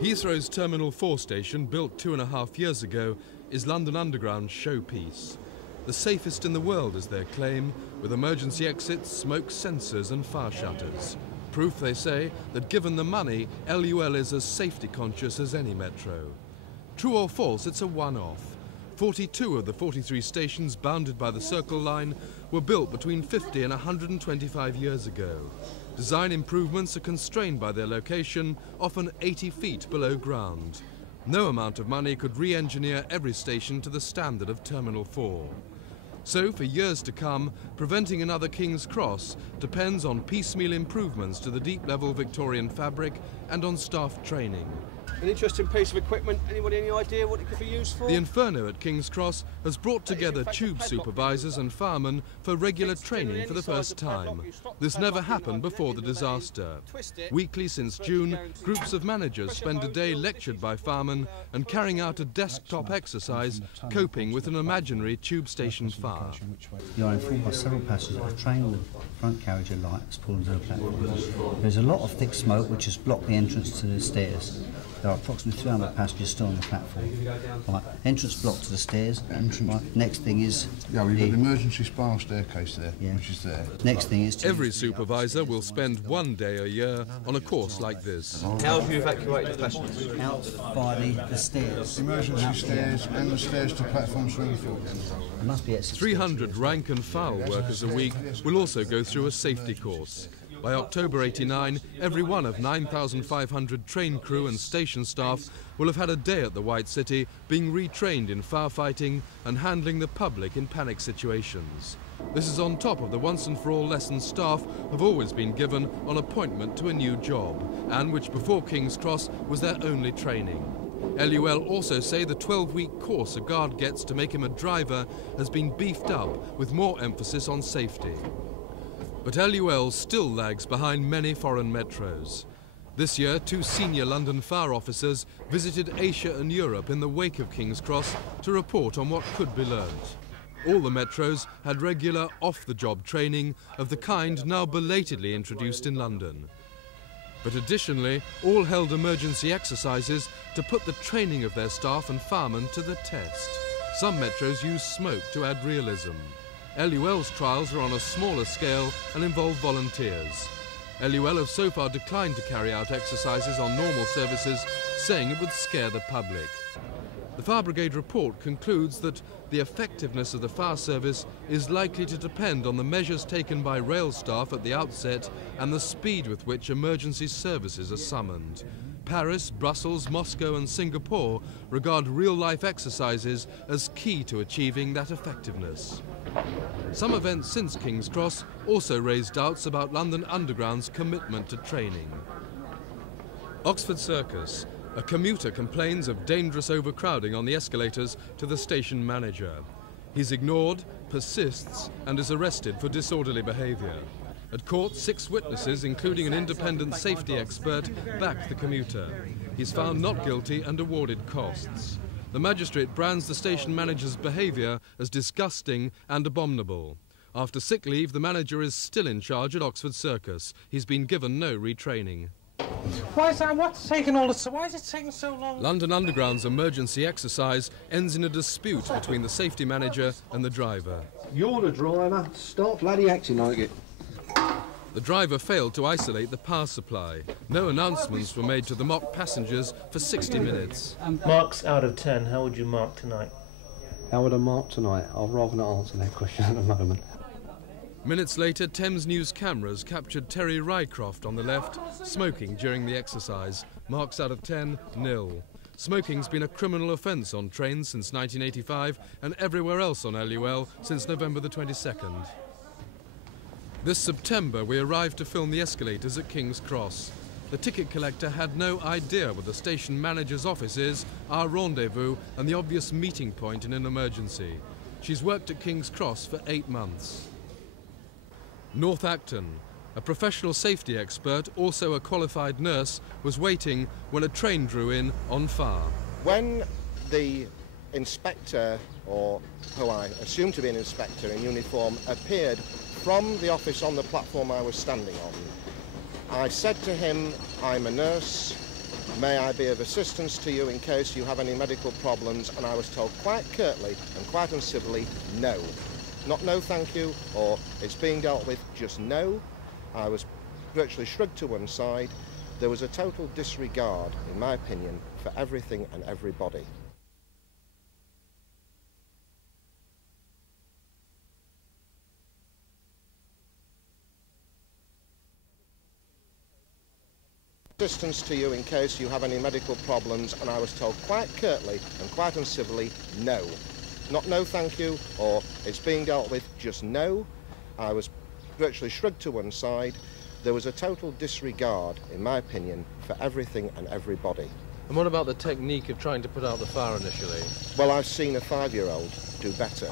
Heathrow's Terminal 4 station, built 2.5 years ago, is London Underground's showpiece. The safest in the world is their claim, with emergency exits, smoke sensors and fire shutters. Proof, they say, that given the money, LUL is as safety conscious as any metro. True or false, it's a one-off. 42 of the 43 stations bounded by the Circle Line were built between 50 and 125 years ago. Design improvements are constrained by their location, often 80 feet below ground. No amount of money could re-engineer every station to the standard of Terminal 4. So, for years to come, preventing another King's Cross depends on piecemeal improvements to the deep-level Victorian fabric and on staff training. An interesting piece of equipment. Anybody any idea what it could be used for? The Inferno at King's Cross has brought together tube supervisors and firemen for regular training for the first time. This never happened before the disaster. Weekly since June, groups of managers spend a day lectured by firemen and carrying out a desktop exercise coping with an imaginary tube station fire. You are informed by several passengers that a train with front carriage of lights pulling to the platform. There's a lot of thick smoke which has blocked the entrance to the stairs. There are approximately 300 passengers still on the platform. Right, entrance blocked to the stairs. Right, next thing is... Yeah, we've got the emergency spiral staircase there, which is there. Next thing is... Every supervisor will spend one day a year on a course like this. How have you evacuated the passengers? Out by the stairs. Emergency stairs and the stairs to platform 24. There must be 300 rank and file workers a week will also go through a safety course. By October '89, every one of 9,500 train crew and station staff will have had a day at the White City being retrained in firefighting and handling the public in panic situations. This is on top of the once-and-for-all lessons staff have always been given on appointment to a new job, and which before King's Cross was their only training. LUL also say the 12-week course a guard gets to make him a driver has been beefed up with more emphasis on safety. But LUL still lags behind many foreign metros. This year, 2 senior London fire officers visited Asia and Europe in the wake of King's Cross to report on what could be learnt. All the metros had regular off-the-job training of the kind now belatedly introduced in London. But additionally, all held emergency exercises to put the training of their staff and firemen to the test. Some metros use smoke to add realism. LUL's trials are on a smaller scale and involve volunteers. LUL have so far declined to carry out exercises on normal services, saying it would scare the public. The Fire Brigade report concludes that the effectiveness of the fire service is likely to depend on the measures taken by rail staff at the outset and the speed with which emergency services are summoned. Paris, Brussels, Moscow and Singapore regard real-life exercises as key to achieving that effectiveness. Some events since King's Cross also raised doubts about London Underground's commitment to training. Oxford Circus. A commuter complains of dangerous overcrowding on the escalators to the station manager. He's ignored, persists and is arrested for disorderly behaviour. At court, 6 witnesses, including an independent safety expert, backed the commuter. He's found not guilty and awarded costs. The magistrate brands the station manager's behaviour as disgusting and abominable. After sick leave, the manager is still in charge at Oxford Circus. He's been given no retraining. Why is that? What's taking all this? Why is it taking so long? London Underground's emergency exercise ends in a dispute between the safety manager and the driver. You're the driver. Stop bloody acting like it. The driver failed to isolate the power supply. No announcements were made to the mock passengers for 60 minutes. Marks out of 10, how would you mark tonight? How would I mark tonight? I'd rather not answer that question at the moment. Minutes later, Thames News cameras captured Terry Rycroft on the left, smoking during the exercise. Marks out of 10, 0. Smoking's been a criminal offence on trains since 1985 and everywhere else on LUL since November the 22nd. This September, we arrived to film the escalators at King's Cross. The ticket collector had no idea where the station manager's office is, our rendezvous, and the obvious meeting point in an emergency. She's worked at King's Cross for 8 months. North Acton. A professional safety expert, also a qualified nurse, was waiting when a train drew in on fire. When the inspector, or who I assume to be an inspector in uniform, appeared from the office on the platform I was standing on, I said to him, I'm a nurse, May I be of assistance to you in case you have any medical problems? And I was told quite curtly and quite uncivilly, no. Not no thank you, or it's being dealt with, just no. I was virtually shrugged to one side. There was a total disregard, in my opinion, for everything and everybody. Assistance to you in case you have any medical problems, and I was told quite curtly and quite uncivilly, no. Not no thank you, or it's being dealt with, just no. I was virtually shrugged to one side. There was a total disregard, in my opinion, for everything and everybody. And what about the technique of trying to put out the fire initially? Well, I've seen a 5-year-old do better.